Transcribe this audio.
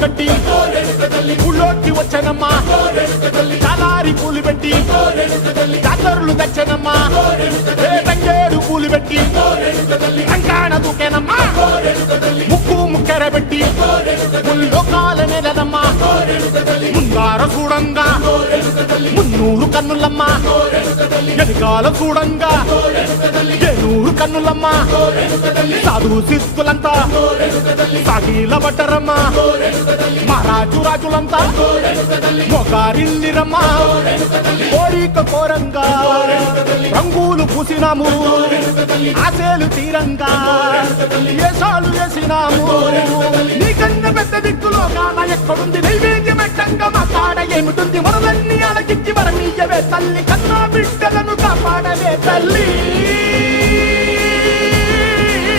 కట్టి ఊళ్ళోకి వచ్చానమ్మా చాలారి పూలు పెట్టి జాతరలు తెచ్చానమ్మా తంగేడు పూలు పెట్టి కంకాణ దూకేనమ్మా ముక్కు ముక్కెర పెట్టి ముల్లోకాల నెలదమ్మా ముందార చూడంగా మున్నూరు కన్నులమ్మా ఎనకాల చూడంగా ఏనూరు కన్నులమ్మా సాధు సిద్ధులంతా సాగిల బట్టరమ్మా మహారాజు రాజులంతా మొగారిల్లిరమ్మా కోరిక కోరంగా రంగులు పూసినాము ఆశలు తీరంగా ఏసాలు వేసినాము నీకన్నా పెద్ద దిక్కులో కాన ఎక్కడుంది నైవేద్యం ఎట్టంగా మా కాడ ఏమిటుంది మొదలన్నీ అలకించి వరమీయవే తల్లి కన్నా బిడ్డలను కాపాడవే తల్లి